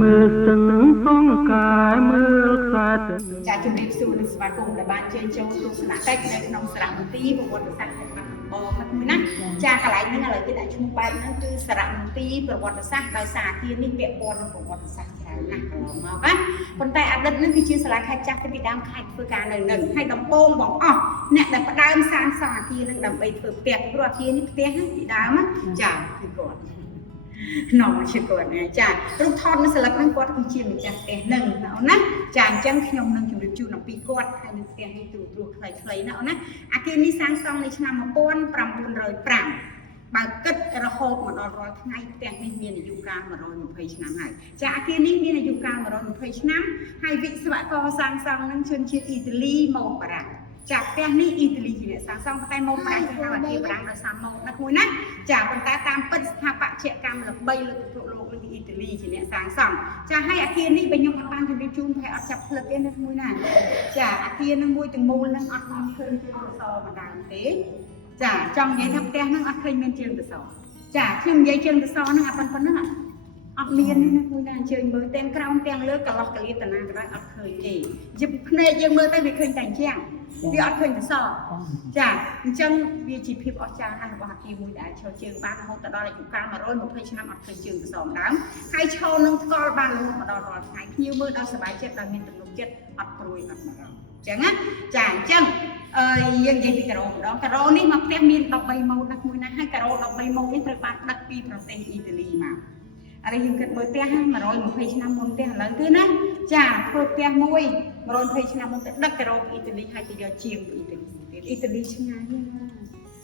មើលសឹងសងកាយមើលខ្សែទឹកចាជំរាបសួរនិងស្វាគមន៍ដែលបានជើញចូលទស្សនកិច្ចនៅក្នុងសារមន្ទីរប្រវត្តិសាស្ត្រខេត្តបាត់ដំបងហ្នឹងណាចាកន្លែងនេះឥឡូវគេដាក់ឈ្មោះបែបហ្នឹងគឺសារមន្ទីរប្រវត្តិសាស្ត្រដោយសារអាគារនេះពាក់ព័ន្ធនឹងប្រវត្តិសាស្ត្រច្រើនណាស់កន្លងមកណាប៉ុន្តែអតីតនេះគឺជាសាលាខេត្តចាស់ពីដើមខេត្តធ្វើការនៅនឹងហើយដំបូងបងអស់អ្នកដែលផ្ដើមសាងសង់អាគារនឹងដើម្បីធ្វើផ្ទះព្រោះអាគារនេះផ្ទះពីដើមចាគឺគាត់น้องជាគាត់ណាចារូបថតនៅស្លឹកហ្នឹងគាត់គឺជាម្ចាស់ផ្ទះហ្នឹងណាអូនណាចាអញ្ចឹងខ្ញុំនឹងជម្រាបជូនអំពីគាត់ហើយនៅផ្ទះនេះទូខ្លីៗណាអូនណាអាគារនេះសាងសង់នៅឆ្នាំ1905បើគិតរហូតមកដល់រាល់ថ្ងៃផ្ទះនេះមានអាយុកាល120ឆ្នាំហើយចាអាគារនេះមានអាយុកាល120ឆ្នាំហើយវិស្វករសាងសង់នឹងជនជាតិអ៊ីតាលីមកបារាំងចាផ្ទះនេះអ៊ីតាលីជាអ្នកសាងសង់តែមកបារាំងគេហៅអាគារបារាំងដោយសារមកណាមួយណាចាប៉ុន្តែតាមពិតស្ថាបត្យកម្មល្បីលើពិភពលោកនឹងគឺអ៊ីតាលីជាអ្នកសាងសង់ចាហើយអាគារនេះបើខ្ញុំអត់បានជម្រាបជូនតែអត់ចាប់ផ្លឹកទេណាមួយណាចាអាគារនឹងមួយទាំងមូលនឹងអត់បានឃើញជើងសសរម្ដងទេចាចង់និយាយថាផ្ទះនឹងអត់ឃើញមានជើងសសរចាខ្ញុំនិយាយជើងសសរនឹងអត់ប៉ុណ្ណឹងអត់មានទេណាមួយណាអញ្ជើញមើលទាំងក្រោមទាំងលើកន្លោះកលៀតតាណាក៏ដោយអត់ឃើញទេយឹបភ្នែកយើងមើលទៅវាឃើញតែអញ្ចឹងវាអត់ឃើញសសរចាអញ្ចឹងវាជាភាពអស្ចារ្យណាស់របស់អាគារមួយដែលឈរជើងបានរហូតដល់អាយុកាល120ឆ្នាំអត់ឃើញជើងសសរម្ដងហើយឈរនឹងស្គាល់បានរហូតមកដល់រាល់ថ្ងៃភ្ញៀវមើលដល់សប្បាយចិត្តដល់មានទំនុកចិត្តអត់ព្រួយអត់បារម្ភអញ្ចឹងណាចាអញ្ចឹងយើងនិយាយពីការ៉ូម្ដងការ៉ូនេះមកផ្ទះមាន13ម៉ូតណាមួយណាហើយការ៉ូ13ម៉ូតនេះត្រូវបានដឹកពីប្រទេសអ៊ីតាលីមកហើយយើងគិតមើលផ្ទះ120ឆ្នាំមុនផ្ទះឥឡូវគឺណាចាធ្វើផ្ទះមួយ120ឆ្នាំមុនទៅដឹកការ៉ូពីអ៊ីតាលីហើយទៅយកជាងពីអ៊ីតាលីទៀតអ៊ីតាលីឆ្ងាយណាស់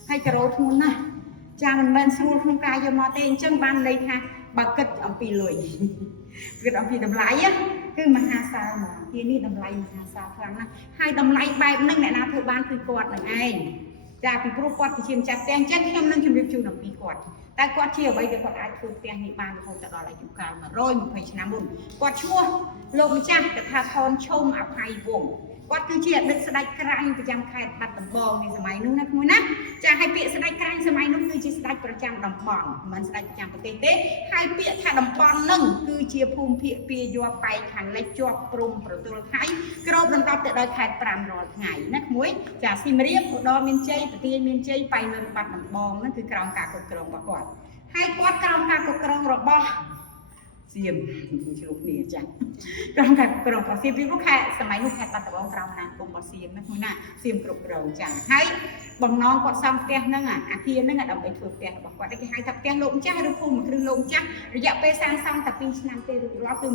ហើយការ៉ូធ្ងន់ណាស់ចាមិនមែនស្រួលក្នុងការយកមកទេអញ្ចឹងបានន័យថាបើគិតអំពីលុយគិតអំពីតម្លៃគឺមហាសាលមកទីនេះតម្លៃមហាសាលខ្លាំងណាស់ហើយតម្លៃបែបហ្នឹងអ្នកណាធ្វើបានគឺគាត់នឹងឯងចាពីព្រោះគាត់ជាម្ចាស់ផ្ទះអញ្ចឹងខ្ញុំនឹងជម្រាបជូនអំពីគាត់តែគាត់ជាអ្វីដែលគាត់អាចធ្វើផ្ទះនេះបានរហូតដល់អាយុកាល120ឆ្នាំមុនគាត់ឈ្មោះលោកម្ចាស់កថាថនឈុំអភ័យវង្សគាត់គឺជាអតីតស្ដេចក្រាញ់ប្រចាំខេត្តបាត់ដំបងនៃសម័យនោះណាមួយណាចាឲ្យពាក្យស្ដេចក្រាញ់សម័យនោះគឺជាស្ដេចប្រចាំតំបន់មិនស្ដេចប្រចាំប្រទេសទេហើយពាក្យថាតំបន់នឹងគឺជាភូមិភាគពាយ័ព្យបែកខាងលិចជាប់ព្រំប្រទល់ខៃក្របដណ្ដប់ទៅដោយខេត្ត5រាល់ថ្ងៃណាមួយចាសៀមរាបឧត្តរមានជ័យប្រទាយមានជ័យបៃលិនបាត់ដំបងហ្នឹងគឺក្រោមការគ្រប់គ្រងរបស់គាត់ហើយគាត់ក្រោមការគ្រប់គ្រងរបស់សៀមជ្រុកនេះចាក្រោមការគ្រប់គ្រងរបស់សៀមពីព្រោះខេត្តសម័យនោះខេត្តបាត់ដំបងក្រោមអាណានិគមរបស់សៀមណាមួយណាសៀមគ្រប់គ្រងចាហើយបំណងគាត់សង់ផ្ទះហ្នឹងអាគារហ្នឹងដើម្បីធ្វើផ្ទះរបស់គាត់គេហៅថាផ្ទះលោកម្ចាស់ឬភូមិគ្រឹះលោកម្ចាស់រយៈពេលសាងសង់តែ2ឆ្នាំទេរួចរាល់គឺ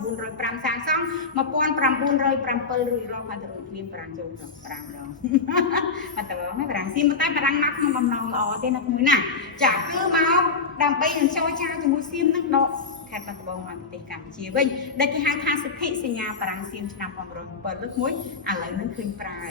1905សាងសង់1907រួចរាល់គាត់ទៅរួចមានប្រាំងចូល5ដងបាត់ដំបងប្រាំងសៀមតែប្រាំងមកក្នុងបំណងល្អទេណាមួយណាចាគឺមកដើម្បីនឹងចរចាជាមួយសៀមហ្នឹងដកខេត្តបាត់ដំបងមកប្រទេសកម្ពុជាវិញដែលគេហៅថាសិទ្ធិសញ្ញាបារាំងសៀមឆ្នាំ1907លើកមួយឥឡូវនឹងឃើញប្រើ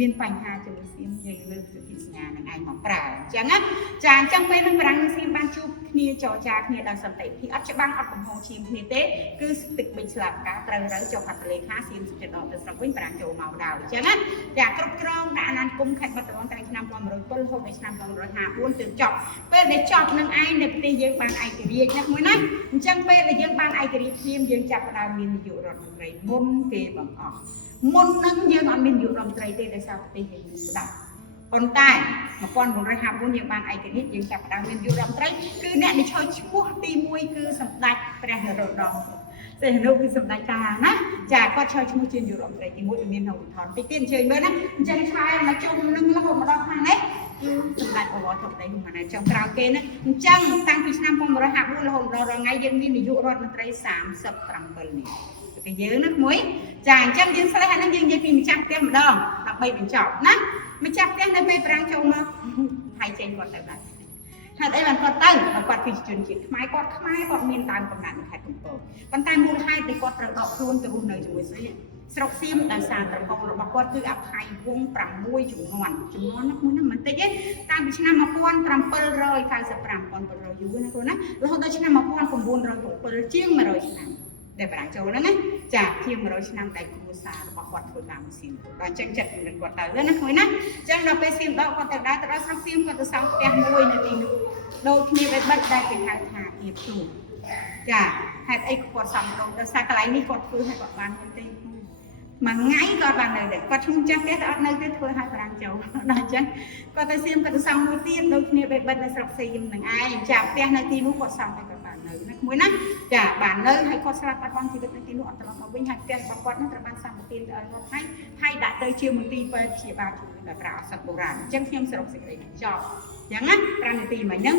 មានបញ្ហាជាមួយសៀមយើងលើកសិទ្ធិសញ្ញានឹងឯងមកប្រើអញ្ចឹងណាចាអញ្ចឹងពេលនឹងបារាំងសៀមបានជួបគ្នាចរចាគ្នាដោយសន្តិភាពអត់ច្បាំងអត់កំហុសឈាមគ្នាទេគឺទឹកបិចស្លាប់ការត្រូវរើចុះអត្តលេខាសៀមចិត្តដល់ទៅស្រុកវិញបារាំងចូលមកដល់អញ្ចឹងណាចាគ្រប់គ្រងដាក់អាណានិគមខេត្តបាត់ដំបងតាំងឆ្នាំ1907រហូតដល់ឆ្នាំ1954ទើបចប់ពេលដែលចប់នឹងឯងនៅប្រទេសយើងបានឯករាជ្យណាមួយណាអញ្ចឹងពេលដែលយើងបានឯករាជ្យភ្លាមយើងចាប់ផ្ដើមមាននាយករដ្ឋមន្ត្រីមុនគេបងអស់មុននឹងយើងអត់មាននាយករដ្ឋមន្ត្រីទេដោយសារប្រទេសយើងមានស្ដាប់ប៉ុន្តែ1954យើងបានឯករាជ្យយើងចាប់ផ្ដើមមាននាយករដ្ឋមន្ត្រីគឺអ្នកដែលឈរឈ្មោះទី1គឺសម្ដេចព្រះនរោត្តមសេហនុគឺសម្ដេចតាណាចាគាត់ឈរឈ្មោះជានាយករដ្ឋមន្ត្រីទី1មានហៅថនតិចទៀតអញ្ជើញមើលណាអញ្ចឹងឆ្លើយមកជុំនឹងរហូតមកដល់ខាងនេះគឺសម្ដេចបវរធម្មតាហ្នឹងចុងក្រោយគេណាអញ្ចឹងតាំងពីឆ្នាំ1954រហូតដល់ថ្ងៃយើងមាននាយករដ្ឋមន្ត្រី37នេះតែយើងណាមួយចាអញ្ចឹងយើងស្លេះអាហ្នឹងយើងនិយាយពីម្ចាស់ផ្ទះម្ដងដើម្បីបញ្ចប់ណាម្ចាស់ផ្ទះនៅពេលប្រាំងចូលមកហើយចេញគាត់ទៅដែរហេតុអីបានគាត់ទៅគាត់គឺជាជនជាតិខ្មែរគាត់មានដើមកំណើតនៅខេត្តកំពតប៉ុន្តែមូលហេតុដែលគាត់ត្រូវដកខ្លួនទៅរស់នៅជាមួយស្រុកសៀមដោយសារត្រកូលរបស់គាត់គឺអភ័យវង្ស6ជំនាន់នោះមួយហ្នឹងមិនតិចទេតាំងពីឆ្នាំ1795យូរណាគាត់ណារហូតដល់ឆ្នាំ1907ជាង100ឆ្នាំដែលបារាំងចូលហ្នឹងណាចាជាង100ឆ្នាំដែលគ្រួសាររបស់គាត់ធ្វើតាមសៀមដល់អញ្ចឹងចិត្តគំនិតគាត់ទៅណាឃើញណាអញ្ចឹងដល់ពេលសៀមដកគាត់ទៅដែរទៅដល់ស្រុកសៀមគាត់ទៅសង់ផ្ទះមួយនៅទីនោះដូចគ្នាបិទដែលគេហៅថាជាភ្ទូចា ហេតុអីគាត់សំដងដល់សារកន្លែងនេះគាត់ធ្វើឲ្យគាត់បានទេមួយថ្ងៃគាត់បាននៅគាត់ឈ្មោះចាស់ទេតែអត់នៅទេធ្វើឲ្យប្រាំងចូលដល់អញ្ចឹងគាត់ទៅសៀមគាត់ទៅសំមួយទៀតដូចគ្នាបេបិទនៅស្រុកសៀមនឹងឯងចាផ្ទះនៅទីនោះគាត់សំតែគាត់បាននៅណាមួយណាចាបាននៅហើយគាត់ស្លាប់បាត់បង់ជីវិតនៅទីនោះអត់ត្រឡប់មកវិញហើយផ្ទះរបស់គាត់នឹងត្រូវបានសម្បទានទៅឲ្យរដ្ឋហើយដាក់ទៅជាមន្ទីរពេទ្យព្យាបាលជំងឺដោយប្រើឱសថបុរាណអញ្ចឹងខ្ញុំសរុបសេចក្តីចប់អញ្ចឹងណា5នាទីមិញហ្នឹង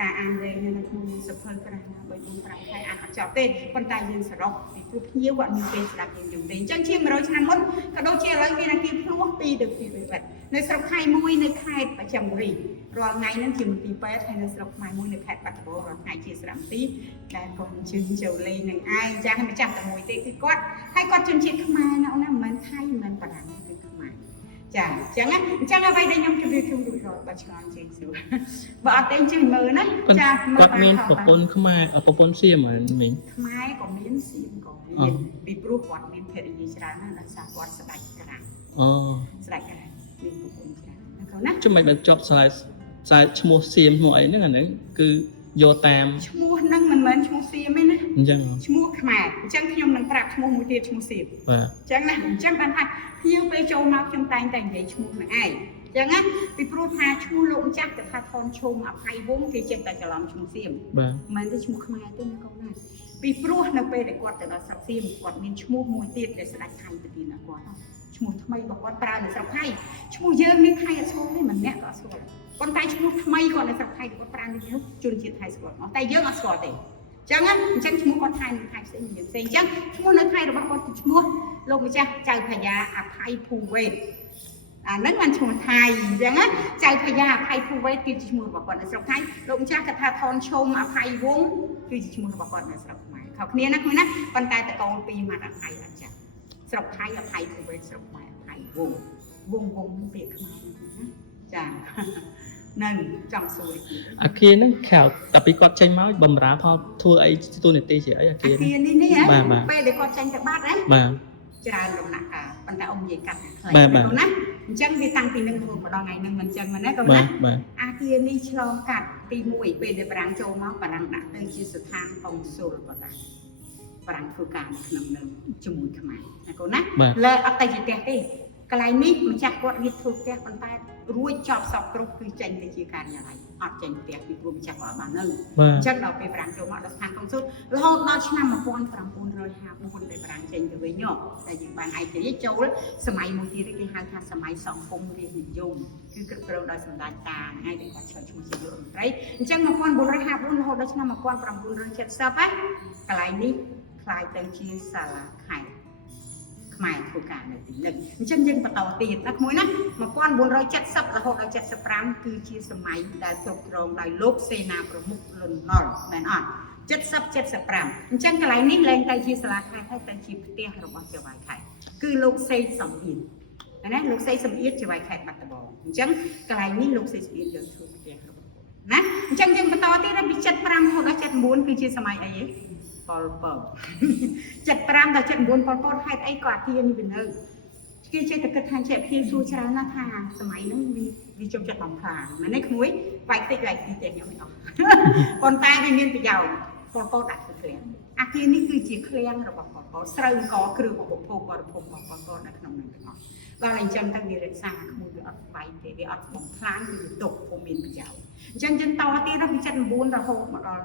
ការអានលេងនៅក្នុងសភៅក្រាស់ណា3 4 5ខែអានអត់ចប់ទេប៉ុន្តែយើងសរុបពីព្រោះភ្ញៀវគាត់មានពេលស្ដាប់យើងយំទេអញ្ចឹងជា100ឆ្នាំមុនក៏ដូចជាឥឡូវមានអាគារភ្លោះ2ទៅ2វិតនៅស្រុកខេត្តមួយនៅខេត្តបច្ចឹមបុរីរាល់ថ្ងៃហ្នឹងជាមន្ទីរពេទ្យហើយនៅស្រុកខ្មែរមួយនៅខេត្តបាត់ដំបងរាល់ថ្ងៃជាស្រាំទីដែលកូនជើងចូលលេងនឹងឯងចាស់ម្ចាស់តែមួយទេគឺគាត់ហើយគាត់ជនជាតិខ្មែរណាអូនណាមិនមែនថៃមិនមែនបារាំងគឺខ្មែរចាអញ្ចឹងអ្វីដែលខ្ញុំជម្រាបជូនលោករដ្ឋបើឆ្ងល់ជាងស្រួលបើអត់ទេជួយមើលណាចាមើលគាត់មានប្រពន្ធខ្មែរប្រពន្ធសៀមហ្នឹងមិញខ្មែរក៏មានសៀមក៏មានពីព្រោះគាត់មានភរិយាច្រើនណាស់ដោយសារគាត់ស្ដេចក្រាញ់ស្ដេចក្រាញ់មានប្រពន្ធច្រើនណាកូនណាជួយមិនបញ្ចប់ខ្សែឈ្មោះសៀមឈ្មោះអីហ្នឹងអាហ្នឹងគឺយកតាមឈ្មោះហ្នឹងមិនមែនឈ្មោះសៀមទេណាអញ្ចឹងឈ្មោះខ្មែរអញ្ចឹងខ្ញុំនឹងប្រាប់ឈ្មោះមួយទៀតឈ្មោះសៀមបាទអញ្ចឹងណាអញ្ចឹងបានថាភ្ញៀវពេលចូលមកខ្ញុំតែងតែនិយាយឈ្មោះហ្នឹងឯងអញ្ចឹងណាពីព្រោះថាឈ្មោះលោកម្ចាស់គេថាថនឈុំអភ័យវង្សគេចេះតែច្រឡំឈ្មោះសៀមបាទមិនមែនទេឈ្មោះខ្មែរទេណាកូនណាពីព្រោះនៅពេលដែលគាត់ទៅដល់ស្រុកសៀមគាត់មានឈ្មោះមួយទៀតដែលស្ដេចថៃទៅទៀតណាគាត់ឈ្មោះថ្មីរបស់គាត់ប្រើនៅស្រុកថៃឈ្មោះយើងមានថៃអត់ស្គាល់ទេម្នាក់ក៏អត់ស្គាល់ប៉ុន្តែឈ្មោះថ្មីគាត់នៅស្រុកថៃគាត់ប្រើនេះជនជាតិថៃស្គាល់អត់តែយើងអត់ស្គាល់ទេអញ្ចឹងអញ្ចឹងឈ្មោះគាត់ថៃនឹងថៃផ្សេងយើងផ្សេងអញ្ចឹងឈ្មោះនៅថៃរបស់គាត់គឺឈ្មោះលោកម្ចាស់ចៅភយ៉ាអភ័យភូវេទអាហ្នឹងបានឈ្មោះថៃអញ្ចឹងចៅភយ៉ាអភ័យភូវេទគឺជាឈ្មោះរបស់គាត់នៅស្រុកថៃលោកម្ចាស់គាត់ថាថនឈុំអភ័យវង្សគឺជាឈ្មោះរបស់គាត់នៅស្រុកខ្មែរខុសគ្នាណាប៉ុន្តែតកូលពីរមកអភ័យអញ្ចឹងស្រុកថៃអភ័យភូវេទស្រុកខ្មែរអភ័យវង្សវង្សពាក្យខ្មែរណាចានឹងចង់សួរអាគារហ្នឹងខៅតែពីគាត់ចេញមកបំរើផលធ្វើអីទូនាទីជាអីអាគារនេះហ៎ពេលដែលគាត់ចេញទៅបាត់ហ៎បាទច្រើនដំណាក់កាលប៉ុន្តែអង្គនិយាយកាត់ខ្លីណាអញ្ចឹងវាតាំងពីនឹងធ្វើម្ដងថ្ងៃហ្នឹងមិនចឹងមែនទេកូនណាអាគារនេះឆ្លងកាត់ទី1ពេលដែលបារាំងចូលមកបារាំងដាក់ទៅជាស្ថានកុងស៊ុលបារាំងធ្វើការក្នុងនឹងជាមួយខ្មែរណាកូនណាលើអត់តែជាផ្ទះទេកន្លែងនេះម្ចាស់គាត់រៀបធ្វើផ្ទះប៉ុន្តែរួចចប់សពគ្រប់គឺចេញទៅជាការិយាល័យអត់ចេញផ្ទះពីព្រោះម្ចាស់គាត់បាននៅអញ្ចឹងដល់ពេលបារាំងចូលមកដល់ស្ថានកុងស៊ុលរហូតដល់ឆ្នាំ1954ដែលបារាំងចេញទៅវិញតែយើងបានឯករាជ្យចូលសម័យមួយទៀតគេហៅថាសម័យសង្គមរាជនិយមគឺគ្រប់គ្រងដោយសម្ដេចតាហើយដែលគាត់ឈរឈ្មោះជាយុរដ្ឋមន្ត្រីអញ្ចឹង1954រហូតដល់ឆ្នាំ1970កន្លែងនេះคล้ายទៅជាសាលាខេត្តខ្មែរធ្វើការនៅទីនេះអញ្ចឹងយើងបន្តទៀតណាក្មួយណា1970រហូតដល់75គឺជាសម័យដែលគ្រប់គ្រងដោយលោកសេនាប្រមុខលន់នល់មែនអត់70 75អញ្ចឹងកន្លែងនេះលែងតែជាសាលាខេត្តហើយតែជាផ្ទះរបស់ចៅហ្វាយខេត្តគឺលោកសេសំអៀនណាលោកសេសំអៀនចៅហ្វាយខេត្តបាត់ដំបងអញ្ចឹងកន្លែងនេះលោកសេសំអៀនយកធ្វើផ្ទះរបស់ណាអញ្ចឹងយើងបន្តទៀតពី75រហូតដល់79គឺជាសម័យអីហ៎ប៉ុលពត75ដល់79ប៉ុលពតហេតុអីក៏អាគារនេះវានៅគេចេះតែគិតថាជាភៀវសួរច្រើនណាស់ថាសម័យហ្នឹងវាជុំចិត្តបំផ្លាញមែនទេក្មួយវាយតិចទេខ្ញុំមិនអស់ប៉ុន្តែវាមានប្រយោជន៍ប៉ុលពតដាក់ឃ្លាំងអាគារនេះគឺជាឃ្លាំងរបស់ប៉ុលពតស្រូវកគ្រឿងឧបភោគបរិភោគរបស់ប៉ុលពតនៅក្នុងនោះទាំងអស់ដល់អញ្ចឹងទៅវារក្សាក្មួយវាអត់វាយទេវាអត់បំផ្លាញវាទុកពុំមានប្រយោជន៍អញ្ចឹងយើងតទៀតដល់ពី79រហូតមកដល់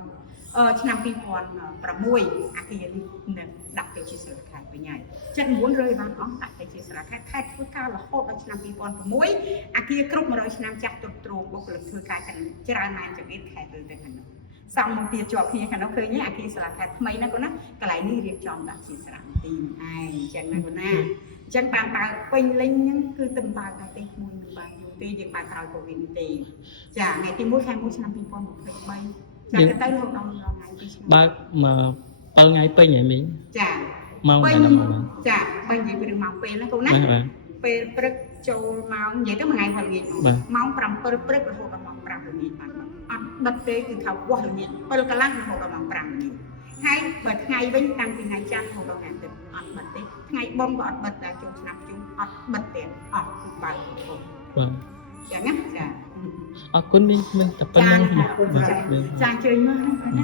ឆ្នាំ2006អាគារនេះនឹងដាក់ទៅជាសាលាខេត្តវិញហើយ79រើបានអស់ដាក់ទៅជាសាលាខេត្តធ្វើការរហូតដល់ឆ្នាំ2006អាគារគ្រប់100ឆ្នាំចាស់ទ្រុឌទ្រោមបុគ្គលិកធ្វើការច្រើនណាស់ចង្អៀតខេត្តទៅខាងនោះសំមួយទៀតជាប់គ្នាខាងនោះឃើញអាគារសាលាខេត្តថ្មីណាកូនណាកន្លែងនេះរៀបចំដាក់ជាសារមន្ទីរឯងអញ្ចឹងណាកូនណាអញ្ចឹងបានបើពេញលេញហ្នឹងគឺទៅបើតែទេមួយមិនបានយូរទេយើងបើក្រោយកូវីដទេចាថ្ងៃទី1ខែ1ឆ្នាំ2023ចាំទៅលោកដល់ថ្ងៃទីឆ្នាំបើកមក7ថ្ងៃពេញហើយមីងចាម៉ោងណាម៉ោងចាបើនិយាយពីរឿងម៉ោងពេលណាកូនណាពេលព្រឹកចូលម៉ោងនិយាយទៅមួយថ្ងៃហើយល្ងាចម៉ោង7ព្រឹករហូតដល់ម៉ោង5ល្ងាចបានអត់បិទទេគឺថាវាស់ល្ងាច7កន្លះរហូតដល់ម៉ោង5ល្ងាចហើយបើថ្ងៃវិញតាំងពីថ្ងៃច័ន្ទរហូតដល់ថ្ងៃអាទិត្យអត់បិទទេថ្ងៃបុណ្យក៏អត់បិទដែរចូលឆ្នាំជុំអត់បិទទេអស់គឺបើកពុំបាទចាណាចាអរគុណមីងតែប៉ុណ្្នឹងចាអញ្ជើញមកណា